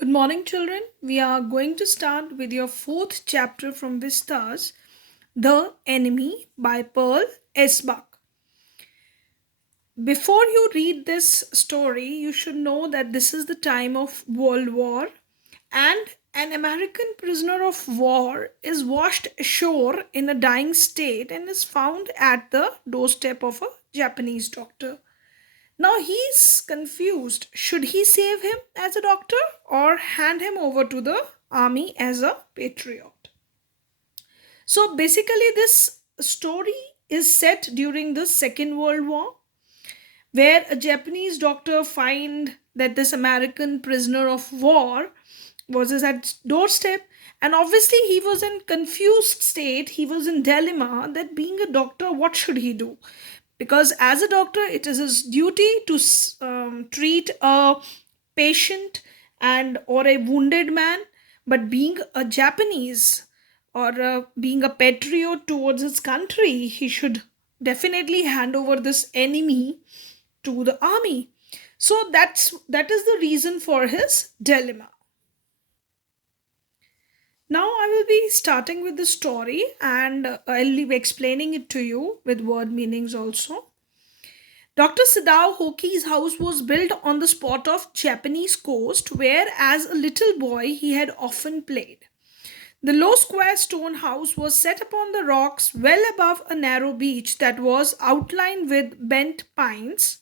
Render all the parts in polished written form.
Good morning, children. We are going to start with your fourth chapter from Vistas, The Enemy by Pearl S. Buck. Before you read this story, you should know that this is the time of World War, and an American prisoner of war is washed ashore in a dying state and is found at the doorstep of a Japanese doctor. Now he's confused. Should he save him as a doctor or hand him over to the army as a patriot? So basically, this story is set during the Second World War, where a Japanese doctor find that this American prisoner of war was at doorstep, and obviously he was in confused state. He was in dilemma that being a doctor, what should he do? Because as a doctor it is his duty to treat a patient and or a wounded man, but being a Japanese or being a patriot towards his country, he should definitely hand over this enemy to the army. So that is the reason for his dilemma. Now I will be starting with the story, and I'll be explaining it to you with word meanings also. Dr. Sadao Hoki's house was built on the spot of Japanese coast where as a little boy he had often played. The low square stone house was set upon the rocks well above a narrow beach that was outlined with bent pines.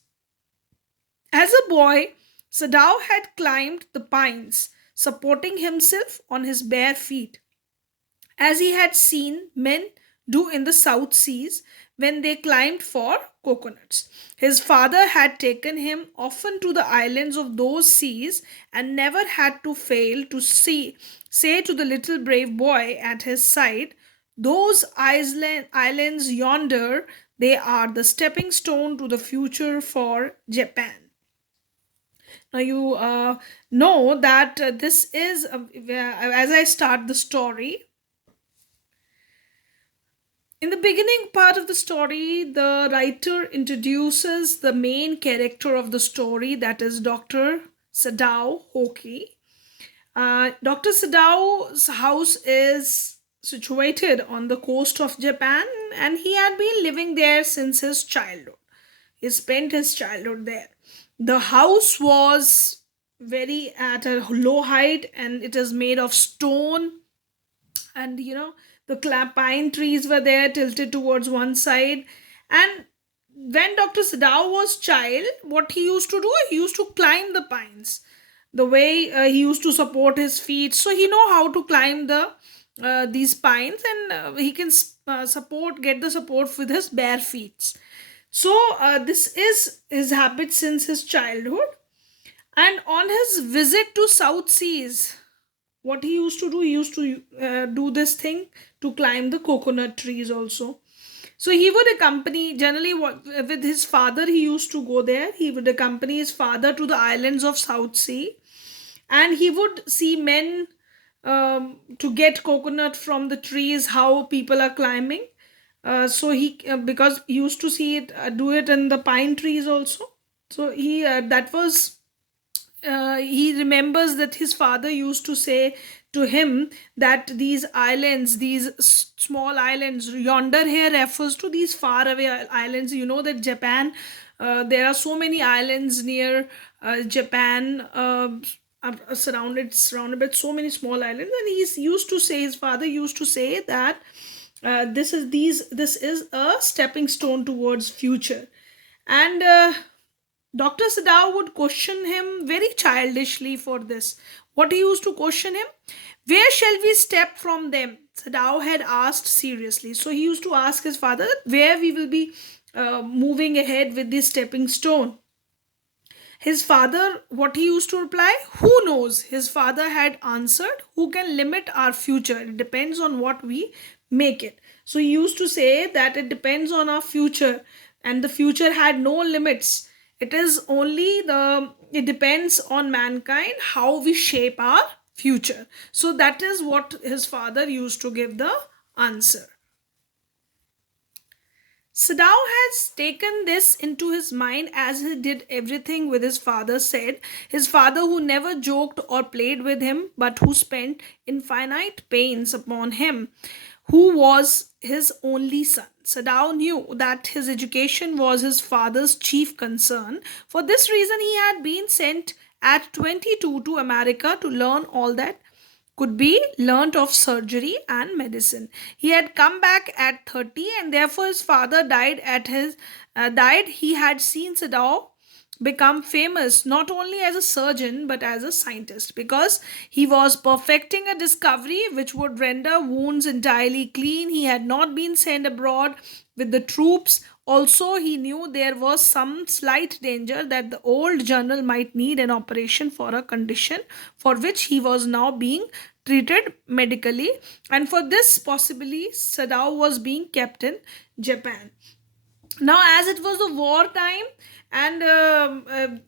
As a boy, Sadao had climbed the pines, supporting himself on his bare feet, as he had seen men do in the South Seas when they climbed for coconuts. His father had taken him often to the islands of those seas and never had to fail to say to the little brave boy at his side, "Those islands yonder, they are the stepping stone to the future for Japan." Now you know that this is, as I start the story, in the beginning part of the story, the writer introduces the main character of the story, that is Dr. Sadao Hoki. Dr. Sadao's house is situated on the coast of Japan, and he had been living there since his childhood. He spent his childhood there. The house was very at a low height, and it is made of stone, and the pine trees were there tilted towards one side. And when Dr. Sadao was child, what he used to do, he used to climb the pines, the way he used to support his feet, so he know how to climb these pines, and he can get the support with his bare feet. So this is his habit since his childhood. And on his visit to South Seas, what he used to do, he used to do this thing to climb the coconut trees also. So he would accompany, generally with his father, he used to go there. He would accompany his father to the islands of South Sea, and he would see men to get coconut from the trees, how people are climbing. So he because he used to see it do it in the pine trees also. So he remembers that his father used to say to him that these islands, these small islands yonder, here refers to these far away islands. You know that Japan, there are so many islands near Japan, surrounded by so many small islands, and his father used to say that this is a stepping stone towards future. And Dr. Sadao would question him very childishly for this. What he used to question him, "Where shall we step from them?" Sadao had asked seriously. So he used to ask his father where we will be moving ahead with this stepping stone. His father, what he used to reply, "Who knows?" His father had answered, "Who can limit our future? It depends on what we make it." So he used to say that it depends on our future, and the future had no limits. It depends on mankind how we shape our future. So that is what his father used to give the answer. Sadao has taken this into his mind as he did everything with his father said. His father, who never joked or played with him, but who spent infinite pains upon him, who was his only son. Sadao knew that his education was his father's chief concern. For this reason, he had been sent at 22 to America to learn all that could be learnt of surgery and medicine. He had come back at 30, and therefore his father died. He had seen Sadao become famous not only as a surgeon but as a scientist, because he was perfecting a discovery which would render wounds entirely clean. He had not been sent abroad with the troops. Also, he knew there was some slight danger that the old general might need an operation for a condition for which he was now being treated medically, and for this possibly Sadao was being kept in Japan. Now, as it was the war time, and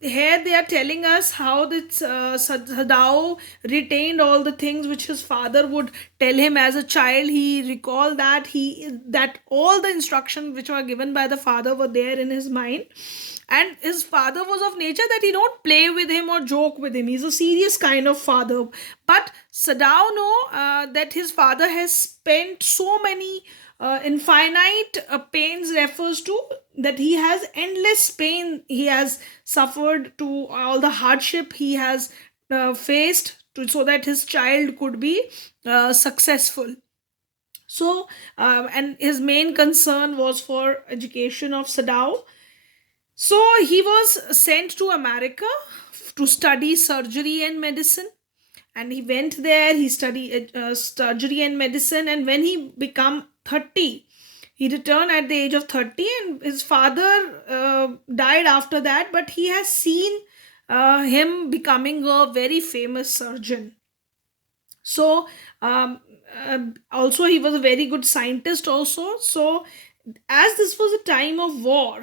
here they are telling us how that Sadao retained all the things which his father would tell him as a child. He recalled that all the instructions which were given by the father were there in his mind, and his father was of nature that he don't play with him or joke with him. He's a serious kind of father. But Sadao know that his father has spent so many infinite pains, refers to that he has endless pain he has suffered, to all the hardship he has faced so that his child could be successful. So and his main concern was for education of Sadao. So he was sent to America to study surgery and medicine, and he went there. He studied surgery and medicine, and when he became 30, he returned at the age of 30, and his father died after that, but he has seen him becoming a very famous surgeon. So also he was a very good scientist also. So as this was a time of war,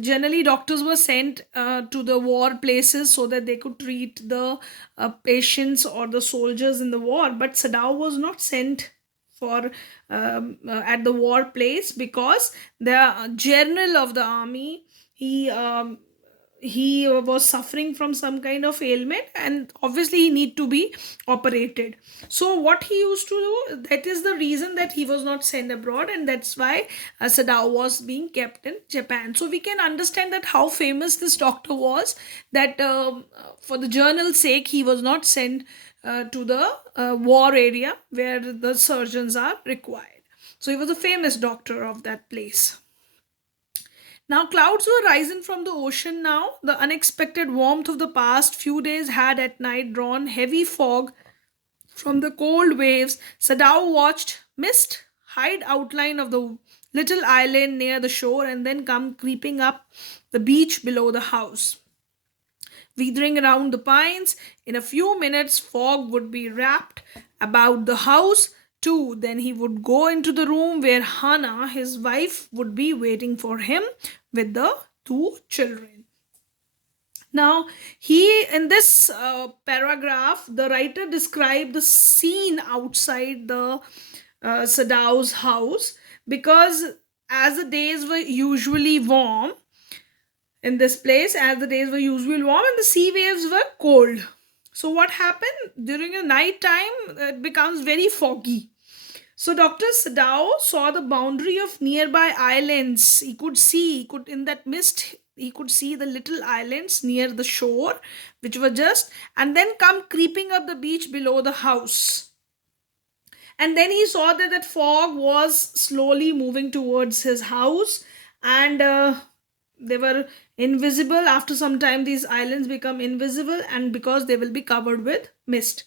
generally doctors were sent to the war places so that they could treat the patients or the soldiers in the war. But Sadao was not sent for at the war place, because the general of the army, he was suffering from some kind of ailment, and obviously he need to be operated. So what he used to do, that is the reason that he was not sent abroad, and that's why Sadao was being kept in Japan. So we can understand that how famous this doctor was, that for the journal's sake he was not sent to the war area where the surgeons are required. So he was a famous doctor of that place. Now, clouds were rising from the ocean now. The unexpected warmth of the past few days had at night drawn heavy fog from the cold waves. Sadao watched mist hide outline of the little island near the shore and then come creeping up the beach below the house. Withering around the pines, in a few minutes fog would be wrapped about the house too. Then he would go into the room where Hana, his wife, would be waiting for him with the two children. Now, he in this paragraph, the writer described the scene outside the Sadao's house, because as the days were usually warm in this place, as the days were usually warm and the sea waves were cold. So, what happened during the night time? It becomes very foggy. So Dr. Sadao saw the boundary of nearby islands. He could in that mist, he could see the little islands near the shore, which were just, and then come creeping up the beach below the house. And then he saw that that fog was slowly moving towards his house, and they were invisible. After some time, these islands become invisible, and because they will be covered with mist.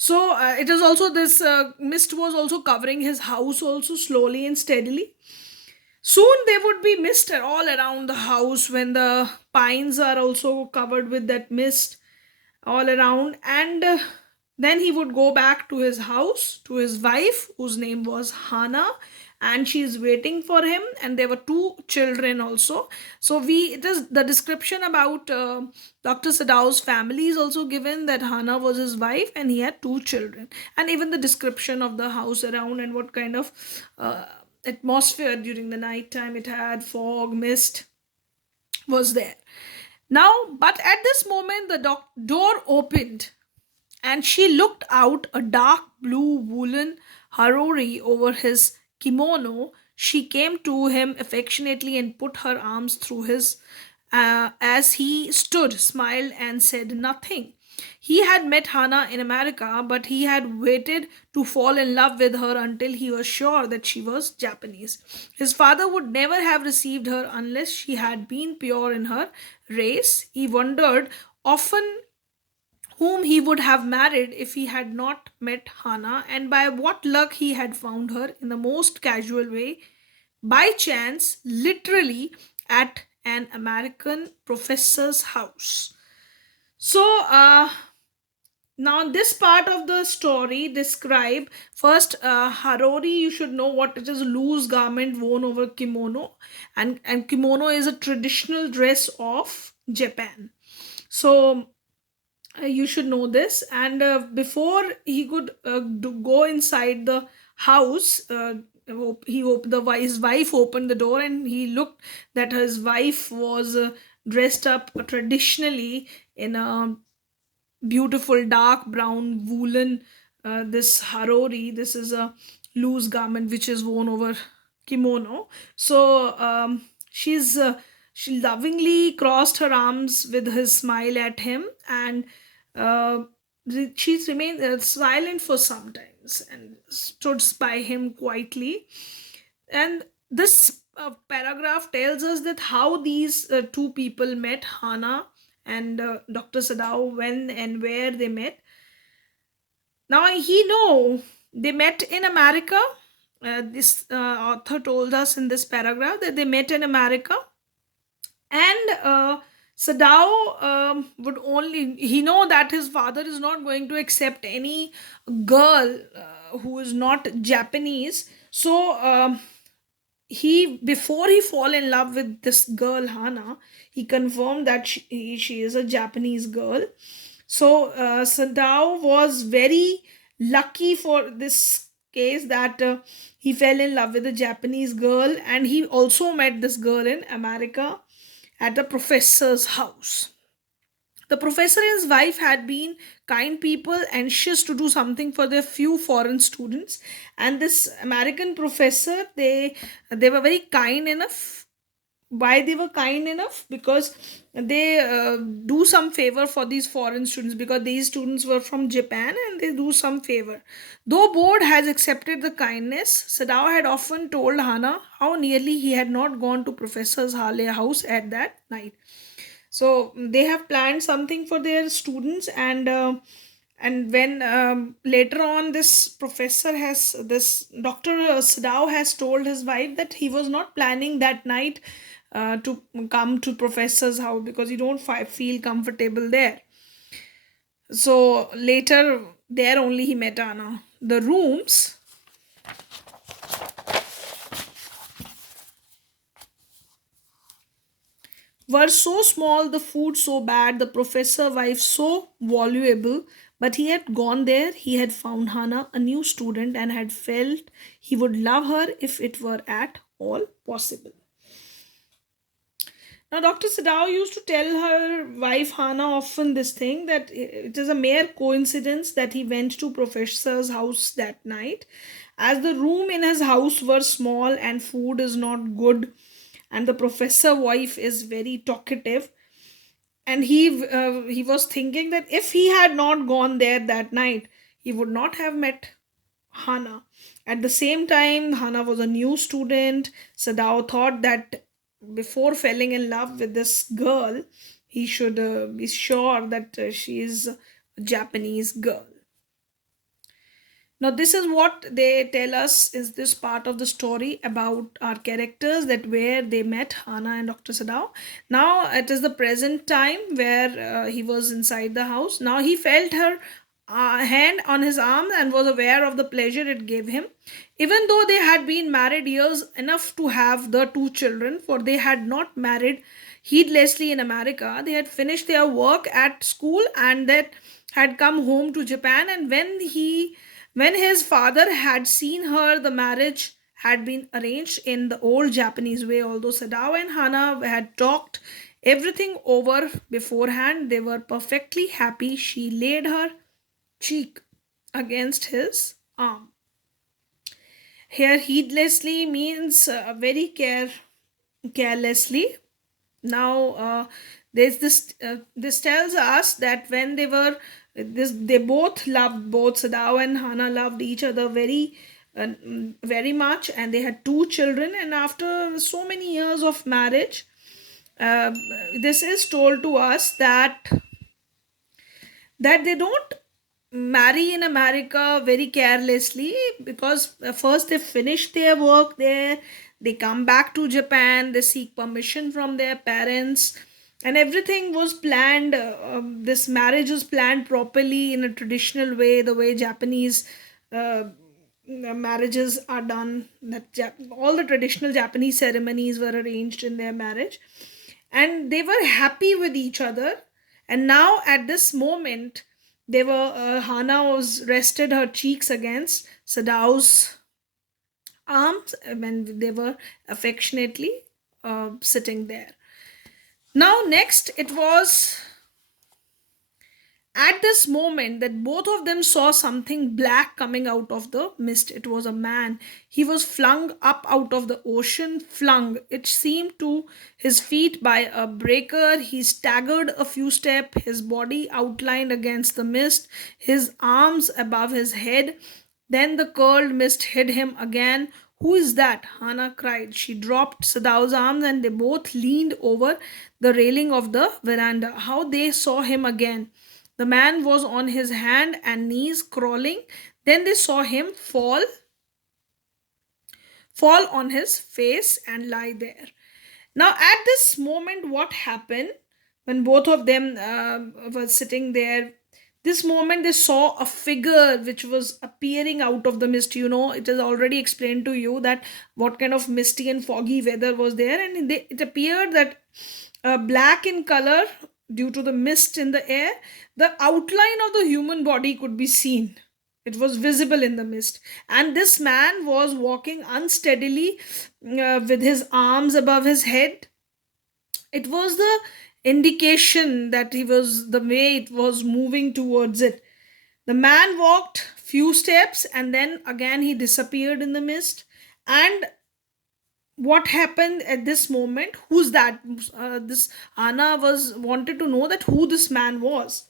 So it is also this mist was also covering his house also slowly and steadily. Soon there would be mist all around the house when the pines are also covered with that mist all around. And then he would go back to his house, to his wife, whose name was Hana, and she is waiting for him. And there were two children also. So it is the description about Dr. Sadao's family is also given, that Hana was his wife and he had two children, and even the description of the house around and what kind of atmosphere during the night time. It had fog, mist was there. Now, but at this moment, the door opened and she looked out a dark blue woolen harori over his kimono. She came to him affectionately and put her arms through his as he stood, smiled, and said nothing. He had met Hannah in America, but he had waited to fall in love with her until he was sure that she was Japanese. His father would never have received her unless she had been pure in her race. He wondered often whom he would have married if he had not met Hannah, and by what luck he had found her in the most casual way, by chance, literally at an American professor's house. So, now this part of the story describe first harori. You should know what it is: loose garment worn over kimono, and kimono is a traditional dress of Japan. So you should know this. And before he could go inside the house, his wife opened the door and he looked that his wife was dressed up traditionally in a beautiful dark brown woolen, this harori. This is a loose garment which is worn over kimono. So she lovingly crossed her arms with his smile at him, and uh, she remained silent for some times and stood by him quietly. And this paragraph tells us that how these two people met, Hana and Dr. Sadao, when and where they met. Now he know they met in America. This author told us in this paragraph that they met in America, and Sadao would only, he know that his father is not going to accept any girl who is not Japanese. So he, before he fall in love with this girl Hana, he confirmed that she is a Japanese girl. So Sadao was very lucky for this case that he fell in love with a Japanese girl, and he also met this girl in America at the professor's house. The professor and his wife had been kind people, anxious to do something for their few foreign students. And this American professor, they were very kind enough. Why they were kind enough? Because they do some favor for these foreign students, because these students were from Japan and they do some favor. Though board has accepted the kindness, Sadao had often told Hana how nearly he had not gone to Professor's Hale house at that night. So they have planned something for their students, and when later on this professor has, this Dr. Sadao has told his wife that he was not planning that night to come to professor's house because he don't feel comfortable there. So later there only he met Anna. The rooms were so small, the food so bad, the professor wife so voluble. But he had gone there, he had found Hannah a new student, and had felt he would love her if it were at all possible. Now, Dr. Sadao used to tell her wife Hannah often this thing, that it is a mere coincidence that he went to Professor's house that night, as the room in his house were small and food is not good, and the professor wife is very talkative. And he was thinking that if he had not gone there that night, he would not have met Hana. At the same time, Hana was a new student. Sadao thought that before falling in love with this girl, he should be sure that she is a Japanese girl. Now, this is what they tell us is this part of the story about our characters, that where they met Hana and Dr. Sadao. Now, it is the present time where he was inside the house. Now, he felt her hand on his arm and was aware of the pleasure it gave him. Even though they had been married years enough to have the two children, for they had not married heedlessly in America, they had finished their work at school and that had come home to Japan. And when his father had seen her, the marriage had been arranged in the old Japanese way. Although Sadao and Hana had talked everything over beforehand, they were perfectly happy. She laid her cheek against his arm. Here, heedlessly means very carelessly. Now, there's this. This tells us that when they were this, they both loved, both Sadao and Hana loved each other very much, and they had two children. And after so many years of marriage, uh, this is told to us that they don't marry in America very carelessly, because first they finish their work there, they come back to Japan, they seek permission from their parents, and everything was planned. This marriage was planned properly in a traditional way, the way Japanese uh, marriages are done. All the traditional Japanese ceremonies were arranged in their marriage, and they were happy with each other. And now at this moment, they were Hana was rested her cheeks against Sadao's arms when they were affectionately sitting there. Now next, it was at this moment that both of them saw something black coming out of the mist. It was a man. He was flung up out of the ocean, flung. It seemed to his feet by a breaker. He staggered a few steps, his body outlined against the mist, his arms above his head. Then the curled mist hid him again. Who is that? Hana cried. She dropped Sadao's arms and they both leaned over the railing of the veranda. How they saw him again! The man was on his hand and knees crawling. Then they saw him fall on his face and lie there. Now, at this moment, what happened when both of them were sitting there? This moment, they saw a figure which was appearing out of the mist. You know, it is already explained to you that what kind of misty and foggy weather was there, and it appeared that black in color due to the mist in the air. The outline of the human body could be seen. It was visible in the mist, and this man was walking unsteadily with his arms above his head. It was the indication that he was the way it was moving towards it. The man walked few steps and then again he disappeared in the mist. And what happened at this moment? Who's that? This Anna was wanted to know that who this man was.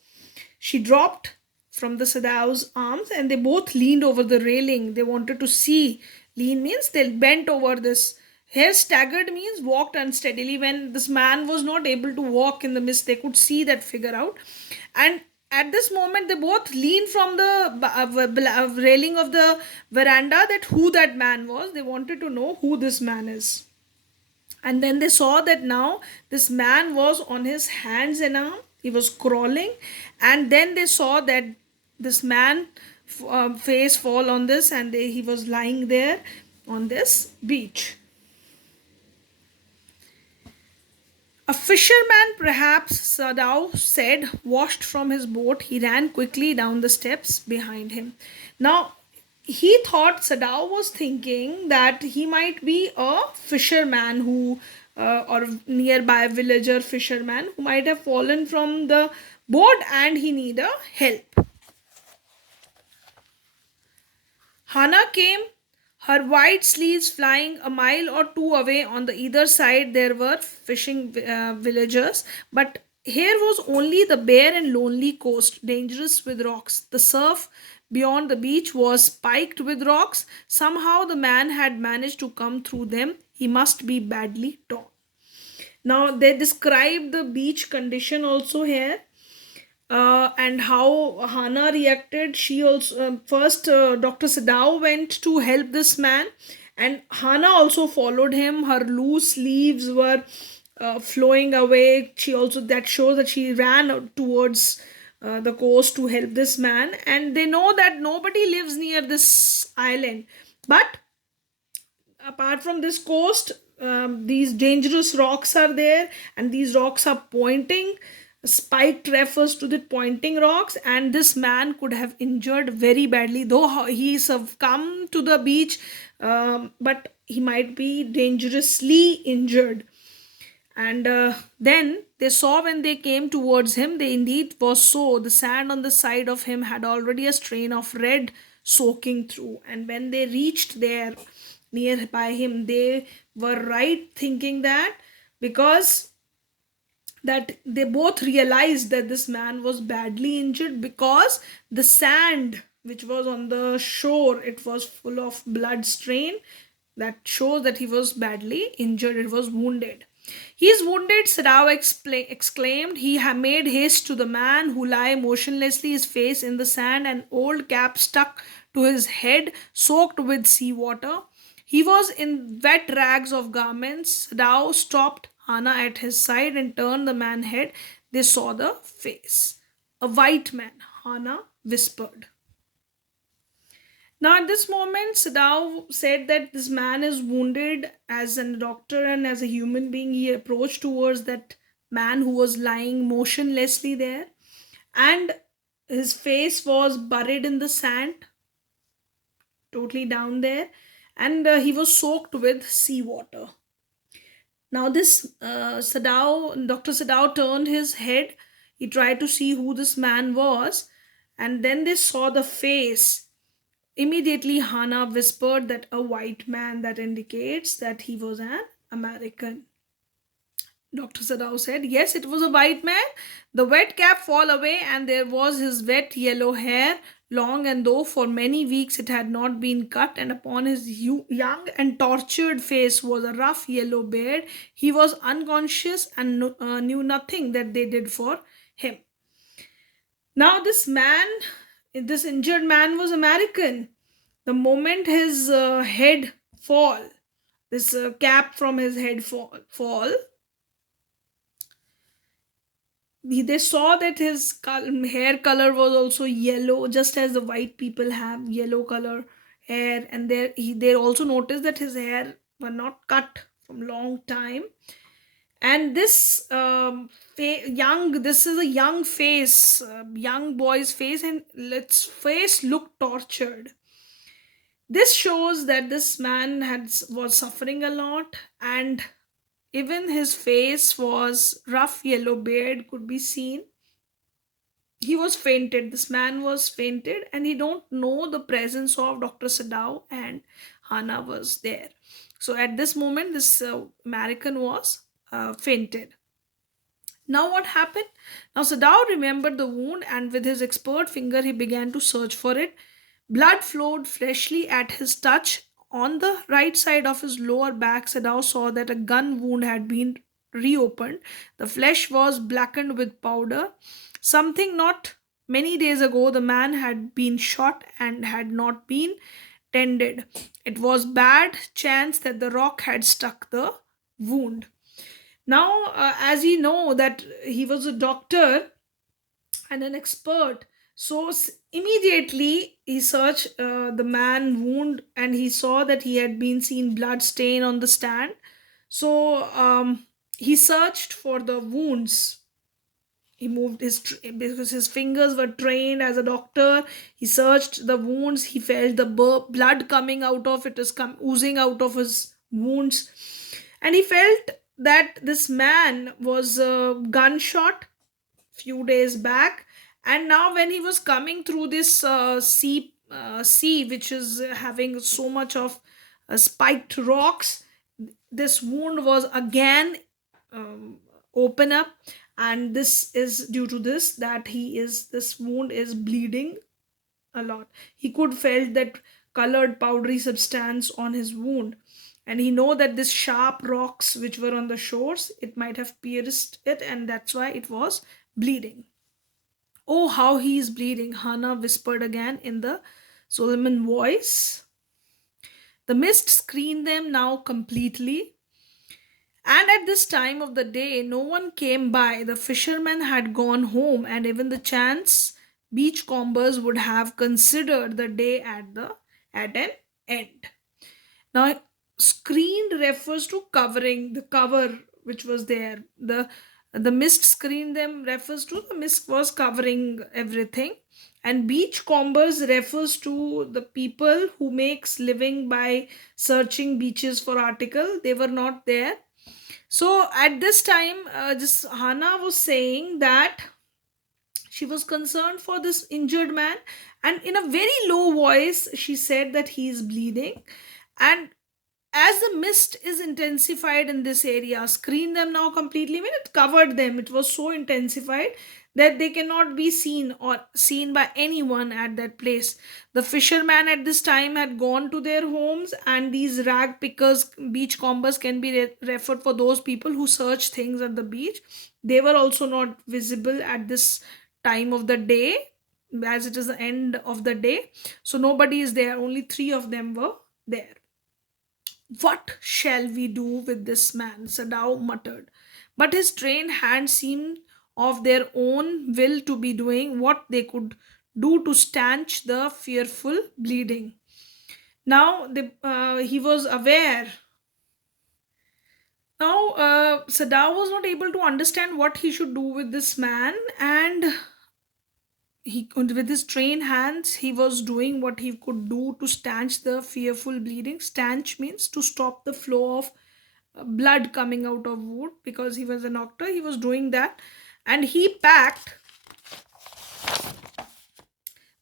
She dropped from the Sadao's arms and they both leaned over the railing. They wanted to see. Lean means they bent over this. Here, staggered means walked unsteadily. When this man was not able to walk in the mist, they could see that figure out. And at this moment, they both leaned from the railing of the veranda that who that man was. They wanted to know who this man is. And then they saw that now this man was on his hands and arms. He was crawling. And then they saw that this man face fall on this and he was lying there on this beach. A fisherman, perhaps, Sadao said, washed from his boat. He ran quickly down the steps behind him. Now, he thought Sadao was thinking that he might be a fisherman or nearby villager fisherman who might have fallen from the boat and he need a help. Hana came, her white sleeves flying a mile or two away. On the either side there were fishing villagers, but here was only the bare and lonely coast, dangerous with rocks. The surf beyond the beach was spiked with rocks. Somehow the man had managed to come through them. He must be badly torn. Now they describe the beach condition also here. And how Hana reacted. She also first Dr. Sadao went to help this man, and Hana also followed him. Her loose sleeves were flowing away. She also that shows that she ran towards the coast to help this man. And they know that nobody lives near this island, but apart from this coast, these dangerous rocks are there, and these rocks are pointing Spiked refers to the pointing rocks, and this man could have injured very badly, though he succumbed to the beach, but he might be dangerously injured. And then they saw when they came towards him, they indeed was so. The sand on the side of him had already a strain of red soaking through. And when they reached there nearby him, they were right thinking that, because that they both realized that this man was badly injured, because the sand which was on the shore, it was full of blood stain that shows that he was badly injured, it was wounded. He is wounded, Sadao exclaimed. He made haste to the man who lay motionlessly, his face in the sand, an old cap stuck to his head, soaked with sea water. He was in wet rags of garments. Sadao stopped Hana at his side and turned the man's head. They saw the face. A white man, Hana whispered. Now, at this moment, Sadao said that this man is wounded. As a doctor and as a human being, he approached towards that man who was lying motionlessly there, and his face was buried in the sand, totally down there, and he was soaked with seawater. Now, this Dr. Sadao turned his head. He tried to see who this man was, and then they saw the face. Immediately, Hana whispered that a white man, that indicates that he was an American. Dr. Sadao said, yes, it was a white man. The wet cap fall away, and there was his wet yellow hair, long and though for many weeks it had not been cut, and upon his young and tortured face was a rough yellow beard. He was unconscious and knew nothing that they did for him. Now, this injured man was American. The moment his head fall, this cap from his head fall, they saw that his hair color was also yellow, just as the white people have yellow color hair. And they also noticed that his hair were not cut from long time. And this this is a young face, young boy's face, and its face looked tortured. This shows that this man was suffering a lot, and even his face was rough yellow beard could be seen. He was fainted. This man was fainted, and he don't know the presence of Dr. Sadao and Hana was there. So at this moment, this American was fainted. Now what happened? Now Sadao remembered the wound, and with his expert finger he began to search for it. Blood flowed freshly at his touch. On the right side of his lower back, Sadao saw that a gun wound had been reopened. The flesh was blackened with powder. Something not many days ago, the man had been shot and had not been tended. It was bad chance that the rock had stuck the wound. Now, as you know that he was a doctor and an expert, so immediately he searched the man wound, and he saw that he had been seen blood stain on the stand. So he searched for the wounds. He moved because his fingers were trained as a doctor. He searched the wounds. He felt the blood coming out of it, is oozing out of his wounds, and he felt that this man was gunshot few days back. And now when he was coming through this sea which is having so much of spiked rocks, this wound was again open up, and this is due to this that this wound is bleeding a lot. He could felt that colored powdery substance on his wound, and he know that this sharp rocks which were on the shores, it might have pierced it, and that's why it was bleeding. Oh, how he is bleeding, Hana whispered again in the Solomon voice. The mist screened them now completely, and at this time of the day no one came by. The fishermen had gone home, and even the chance beachcombers would have considered the day at an end. Now, screened refers to covering, the cover which was there. The The mist screened them refers to the mist was covering everything. And beachcombers refers to the people who makes living by searching beaches for article. They were not there. So at this time, this Hannah was saying that she was concerned for this injured man, and in a very low voice she said that he is bleeding. And as the mist is intensified in this area, screen them now completely, when it covered them, it was so intensified that they cannot be seen or seen by anyone at that place. The fishermen at this time had gone to their homes, and these rag pickers, beach combers, can be referred for those people who search things at the beach. They were also not visible at this time of the day, as it is the end of the day. So nobody is there, only three of them were there. "What shall we do with this man?" Sadao muttered. But his trained hands seemed of their own will to be doing what they could do to stanch the fearful bleeding. Now he was aware. Now Sadao was not able to understand what he should do with this man, and he, with his trained hands, he was doing what he could do to stanch the fearful bleeding. Stanch means to stop the flow of blood coming out of wound. Because he was a doctor, he was doing that. And he packed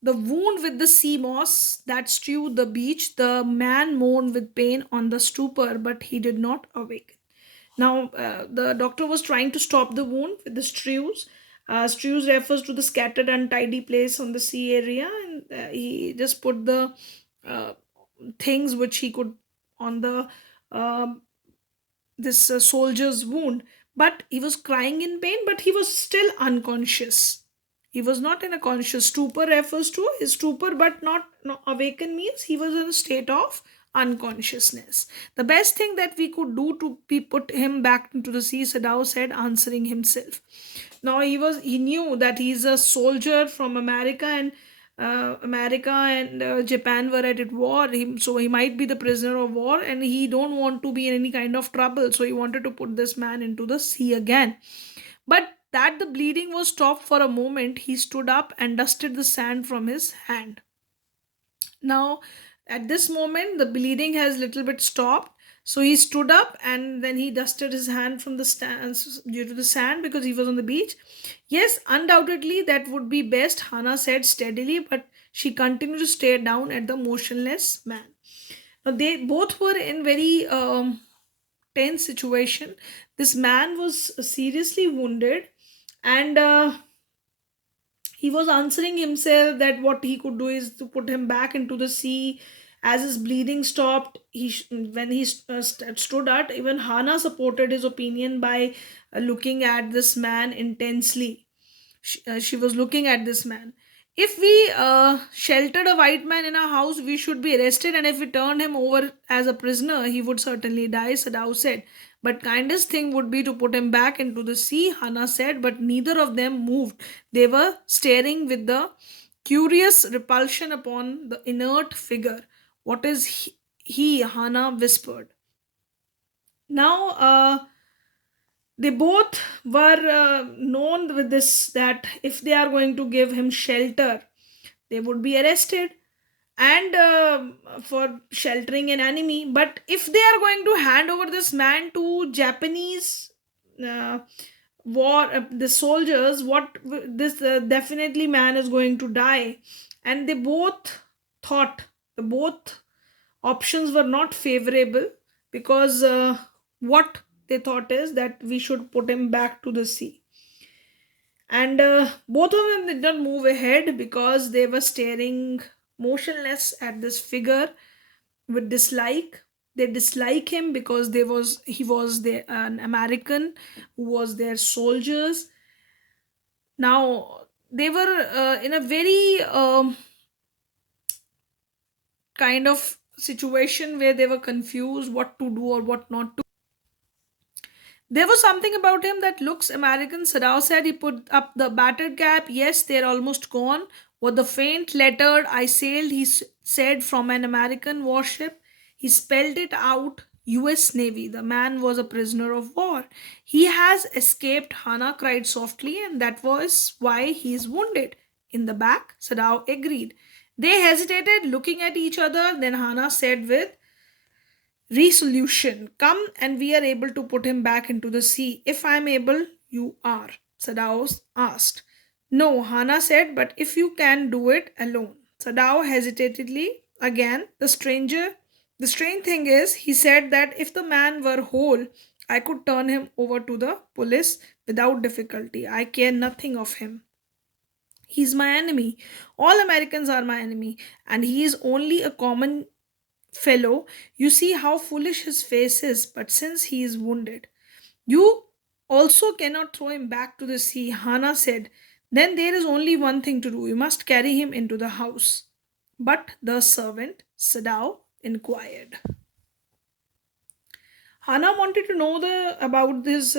the wound with the sea moss that strewed the beach. The man moaned with pain on the stupor, but he did not awaken. Now the doctor was trying to stop the wound with the strews. Strews refers to the scattered untidy place on the sea area, and he just put the uh, things which he could on the uh, this soldier's wound. But he was crying in pain, but he was still unconscious. He was not in a conscious. Stupor refers to his stupor, but not awaken means he was in a state of unconsciousness. The best thing that we could do to be put him back into the sea, Sadao said, answering himself. Now he knew that he's a soldier from America, and America and Japan were at war. So he might be the prisoner of war, and he don't want to be in any kind of trouble. So he wanted to put this man into the sea again. But that the bleeding was stopped for a moment, he stood up and dusted the sand from his hand. Now, at this moment, the bleeding has little bit stopped. So he stood up, and then he dusted his hand from the stands due to the sand, because he was on the beach. Yes, undoubtedly that would be best, Hannah said steadily, but she continued to stare down at the motionless man. Now they both were in very tense situation. This man was seriously wounded, and he was answering himself that what he could do is to put him back into the sea. As his bleeding stopped, when he stood up, even Hannah supported his opinion by looking at this man intensely. She was looking at this man. "If we sheltered a white man in our house, we should be arrested, and if we turned him over as a prisoner, he would certainly die," Sadao said. "But kindest thing would be to put him back into the sea," Hannah said, but neither of them moved. They were staring with the curious repulsion upon the inert figure. "What is he?" Hannah whispered. Now, they both were known with this, that if they are going to give him shelter, they would be arrested, and for sheltering an enemy. But if they are going to hand over this man to Japanese uh, war, the soldiers, this definitely man is going to die. And they both thought, the both options were not favorable, because what they thought is that we should put him back to the sea. And both of them did not move ahead, because they were staring motionless at this figure with dislike. They dislike him because he was an American who was their soldiers. Now they were in a very kind of situation where they were confused what to do or what not to. There was something about him that looks American, Sadao said. He put up the battered cap. "Yes, they're almost gone. With the faint lettered, I sailed," he said, "from an American warship." He spelled it out US Navy. The man was a prisoner of war. He has escaped, Hannah cried softly, and that was why he is wounded. In the back, Sadao agreed. They hesitated, looking at each other. Then Hannah said with resolution, "Come and we are able to put him back into the sea. If I am able, you are," Sadao asked. "No," Hannah said, "but if you can do it alone." Sadao hesitantly again. The strange thing is, he said that if the man were whole, I could turn him over to the police without difficulty. I care nothing of him. He's my enemy. All Americans are my enemy, and he is only a common fellow. You see how foolish his face is, but since he is wounded, you also cannot throw him back to the sea, Hannah said. Then there is only one thing to do. You must carry him into the house. But the servant, Sadao, inquired. Hannah wanted to know about this.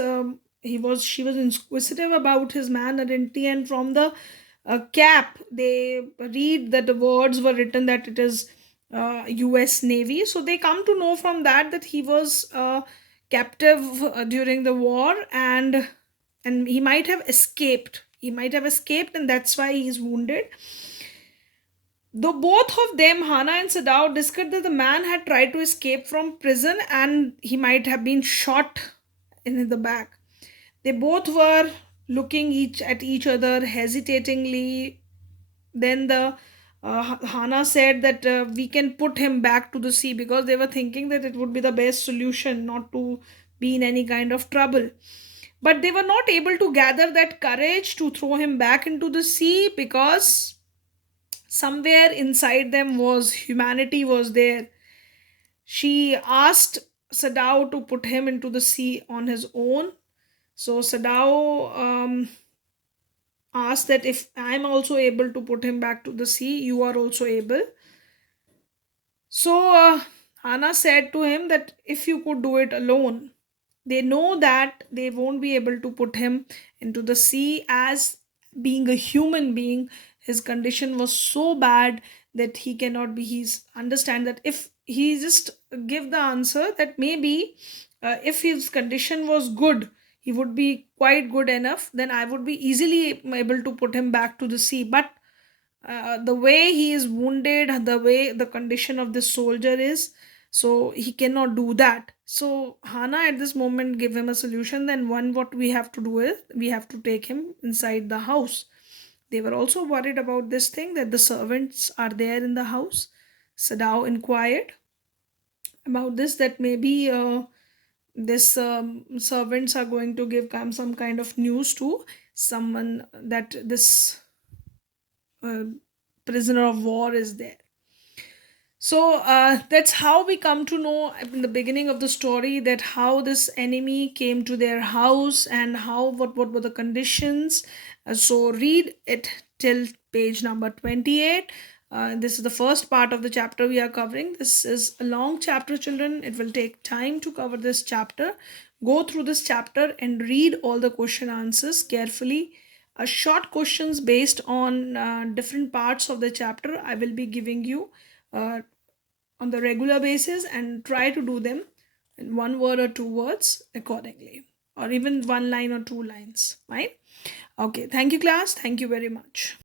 She was inquisitive about his man identity, and from the cap, they read that the words were written that it is U.S. Navy. So they come to know from that that he was captive during the war, and he might have escaped. He might have escaped, and that's why he is wounded. Though both of them, Hannah and Sadao, discovered that the man had tried to escape from prison and he might have been shot in the back. They both were looking each at each other hesitatingly. Then the Hannah said that we can put him back to the sea, because they were thinking that it would be the best solution not to be in any kind of trouble. But they were not able to gather that courage to throw him back into the sea, because somewhere inside them was humanity was there. She asked Sadao to put him into the sea on his own. So Sadao asked that if I'm also able to put him back to the sea, you are also able. So Hannah said to him that if you could do it alone, they know that they won't be able to put him into the sea, as being a human being, his condition was so bad that he cannot be. He's understand that if he just give the answer that maybe if his condition was good, he would be quite good enough, then I would be easily able to put him back to the sea. But the way he is wounded, the way the condition of this soldier is, so he cannot do that. So Hannah at this moment give him a solution. Then one, what we have to do is we have to take him inside the house. They were also worried about this thing that the servants are there in the house. Sadao inquired about this, that maybe this servants are going to give some kind of news to someone that this uh, prisoner of war is there. So that's how we come to know in the beginning of the story that how this enemy came to their house and how what were the conditions. So read it till page number 28. This is the first part of the chapter we are covering. This is a long chapter, children. It will take time to cover this chapter. Go through this chapter and read all the question answers carefully. Short questions based on different parts of the chapter I will be giving you uh, on the regular basis, and try to do them in one word or two words accordingly, or even one line or two lines, right? Okay, thank you class, thank you very much.